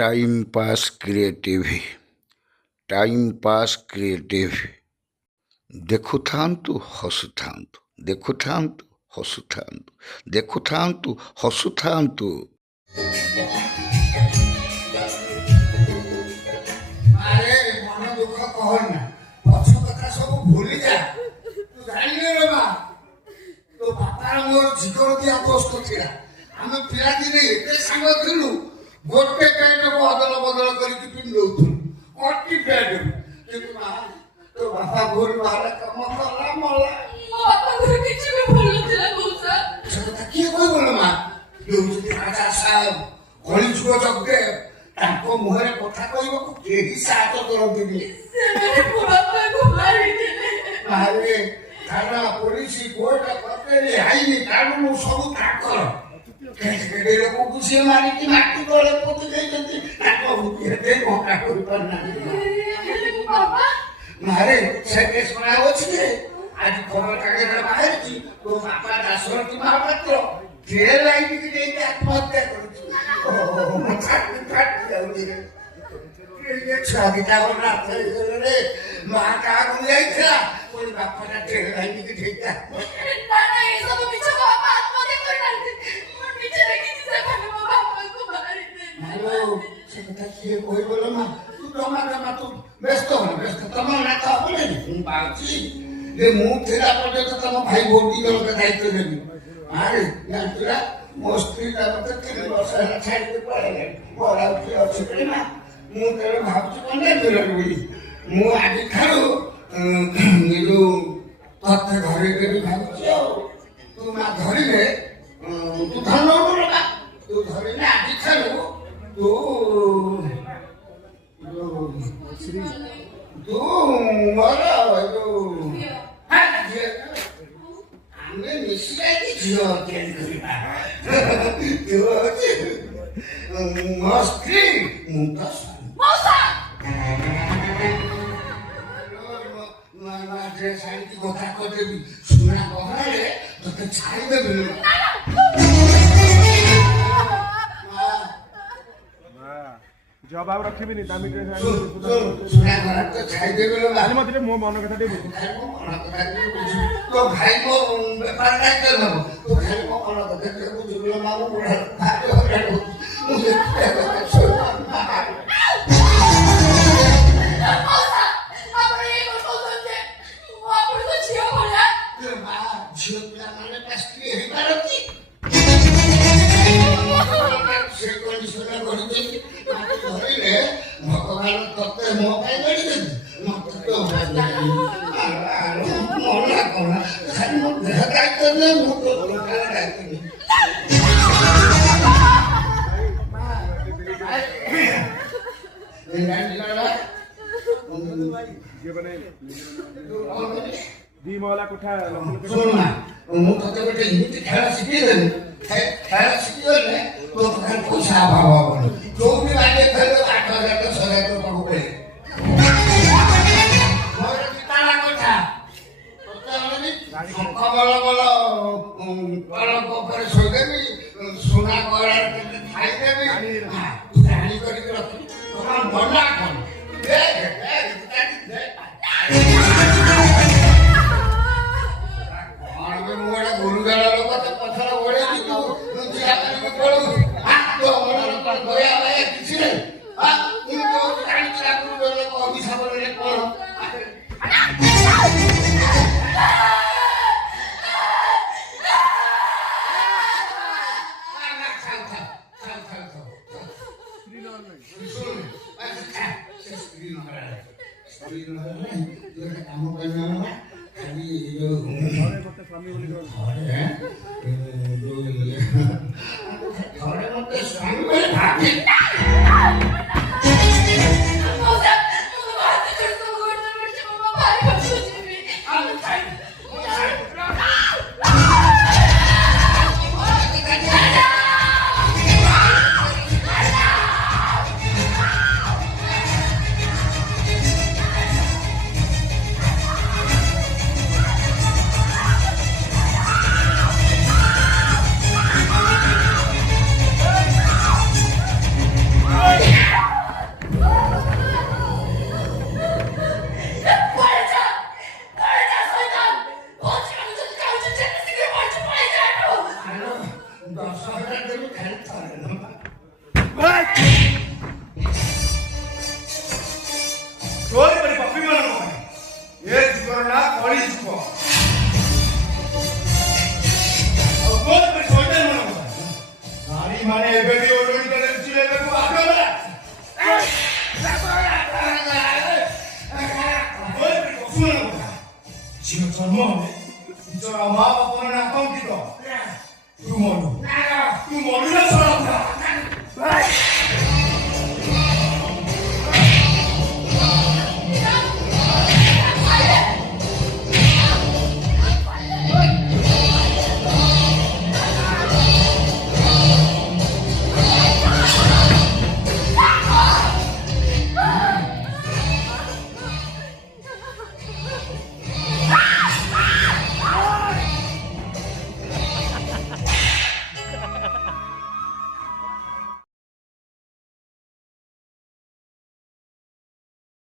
Time pass creative time pass creative ଦେଖୁଥାନ୍ତୁ ହସୁଥାନ୍ତୁ ଦେଖୁଥାନ୍ତୁ ହସୁଥାନ୍ତୁ ଦେଖୁଥାନ୍ତୁ ହସୁଥାନ୍ତୁ। ଆରେ ମନ ଦୁଃଖ କହନା, ପଛ କଥା ସବୁ ଭୁଲିଯା। ତୁ ଜାଣିଲେ ରେ ମା, ତୋ ବାପାର ମୋର ଜିଗର ଦିଆ ଦୋସ୍ତ ଥିଲା। ଆମେ ପିଲାଦିନେ ଏତେ ସାଙ୍ଗ ଥିଲୁ, ଗୋଟେ ପ୍ୟାଣ୍ଟକୁ ଅଦଳ ବଦଳ କରିକି ପିନ୍ଧଉଥିଲୁ, ଅଟି ପ୍ୟାଣ୍ଟ। କିନ୍ତୁ ମା, ତୋ ବାପା ଭୁଲ ବାହାର କାମ କଲା ମଲା। ମୋ ବାପାଙ୍କର କିଛି ବି ଭୁଲ ନଥିଲା ମଉସା। ସେ କଥା କିଏ କହିବ ଲୋ ମା? ଦେଉଛନ୍ତି ରାଜା ସାହେବ, କଳିଯୁଗ ଯଜ୍ଞ, ତାଙ୍କ ମୁହଁରେ କଥା କହିବାକୁ କେହି ସାହାଯ୍ୟ କରନ୍ତିନି। ସେମାନେ ମୋ ବାପାକୁ ମାରିଦେଲେ। ଆରେ ଥାନା, ପୋଲିସ, କୋର୍ଟ, କଚେରୀ, ଆଇନ କାନୁନ ସବୁ ତାଙ୍କର। କେଡ଼େ ଲୋକକୁ ସିଏ ମାରିକି ମାଟି ତଳେ ପୋତି ଦେଇଛନ୍ତି, ତାଙ୍କ ଏତେ ଘଣ୍ଟା କରିପାରୁନାହାନ୍ତି। ହେଲେ ମୋ ବାପା ମାରେ ସେ କେସ୍ ଅଛି ଯେ ଆଜି ଖବର କାଗଜରେ ବାହାରିଛି, ତୋ ବାପା ଦାଶରଥୀ ମହାପାତ୍ର ଜେଲ ଲାଇନକି ନେଇକି ଆତ୍ମହତ୍ୟା କରିଛି। ଛୁଆ ଦିଟା ରାତ ହେଇଗଲେ, ମା କାହାକୁ ଯାଇଥିଲା, ପୁଣି ବାପାଟା ଜେଲ ଲାଇନକି ନେଇକି ନା ନା ଏସବୁ ମିଛ। ମୋ ବାପା ଆତ୍ମହତ୍ୟା କରିନାହାନ୍ତି। ମୁଁ ନିଜେ ଦେଖିଛି ସେମାନେ ମୋ ବାପାକୁ ମାରିଦେଲେ। ସେ କଥା କିଏ କହିବ ଲୋ ମା? ତୁ ଜମା ଜମା ତୁ ବ୍ୟସ୍ତ ହନି, ବ୍ୟସ୍ତ ତମ ନାଥ ହବନି। ମୁଁ ପାଉଛି ଯେ ମୁଁ ଥିଲା ପର୍ଯ୍ୟନ୍ତ ତମ ଭାଇ ଭୋଟ ଦି ଜଣଙ୍କ ଦାୟିତ୍ୱ ଦେବି। ଆରେ ଜାଣିଥିଲା, ମୋ ସ୍ତ୍ରୀଟା ମତେ 3 ବର୍ଷ ହେଲା ଛାଡ଼ିକି ପଳେଇଲାଣି। ମୋର ଆଉ କିଏ ଅଛି କି ନା? ମୁଁ ତେଣୁ ଭାବୁଛି କଣ ନେବିଲଣି ବୋଲି। ମୁଁ ଆଜିଠାରୁ ଯୋଉ ତତେ ଧରେଇ ଦେବି ଭାବୁଛି। ଆଉ ତୁ ମା ଧରିଲେ ତୁ ଧନ ଲଗା, ତୁ ଧରିଲେ ଆଜିଠାରୁ ତୁ ମୋର ଆମେ ମିଶିକି ଝିଅ ତିଆରି କରିବା। ତୁ ହଉଛି ମୋ ସ୍ତ୍ରୀ, ମୁଁ ତ ମଉସା ନୂଆ ଡ୍ରେସ୍ ଆଣିକି କଥା କରିଦେବି, ସୁନା ଗହଣାରେ ତତେ ଛାଡ଼ିଦେବି। ଜବାବ ରଖିବିନି, ଦାମୀ ଡ୍ରେସ୍ ସୁନା ଗହଣା ତ ଛାଡ଼ିଦେବି। ମତେ ମୋ ମନ କଥା ଟିକେ ବୁଝୁ। ତୋ ଭାଇ ମୋ ବେପାର ଦାୟିତ୍ୱ ନବ, ତୋ ଭାଇ ମୋ ମନ କଥା ବୁଝିଲ ମା। ମୁଁ ମଉସା ଆପଣ ଏଇ କଥା କହୁଛନ୍ତି ଯେ ମୁଁ ଆପଣଙ୍କ ଝିଅ ଭଳିଆ। ଝିଅ ପିଲାମାନେ ସ୍ତ୍ରୀ ହେଇପାରନ୍ତି? ସେ କଣ୍ଡିସନରେ ଗଢିଛନ୍ତି। ଧରିଲେ ଭଗବାନ ତତେ ମୋ ପାଇଁ ଗଢିଛନ୍ତି, ମତେ ତ ମନା କଣ? ଖାଲି ମୋ ଦେହ ଦାୟିତ୍ୱ ନେଇ, ମୁଁ ତ ଟଙ୍କାର ଦାୟିତ୍ୱ ନେଇ। ଦି ମହଲା କୋଠା ଶୁଣୁନା, ମୁଁ ତତେ ଗୋଟେ ଏମିତି ଖେଳ ଶିଖେଇଦେବି, ଖେଳ ଶିଖିଗଲେ ତୋ ପାଖରେ ପଇସା ଅଭାବ ହବନି। ଯୋଉଠି ବାଗେ ଖେଳିବ 8,000 10,000 ଟଙ୍କା ପକେଇ ମୋର ଚିତାଳା କୋଠା ବଳ ବଳ ପଳଙ୍କ ଉପରେ ଶୋଇଦେବି, ସୁନା ଗଳାରେ ଖାଇଦେବି, ଜାଣି କରିକି ରଖିବି। ତମର ମନା କଣ? ଗୁରୁଗାର ଲୋକ ତ ପଥର ଓଳେଇକି ଚିଆ କରିକି ପଳଉ। ଦୟା ଭୟା କିଛି ନାହିଁ। ଜାଣିଛି ଗୁରୁଗାର ଲୋକ ଅଭିଶାପ ନେଲେ କଣ? କାମ କରିବା ଖାଲି ଯୋଉ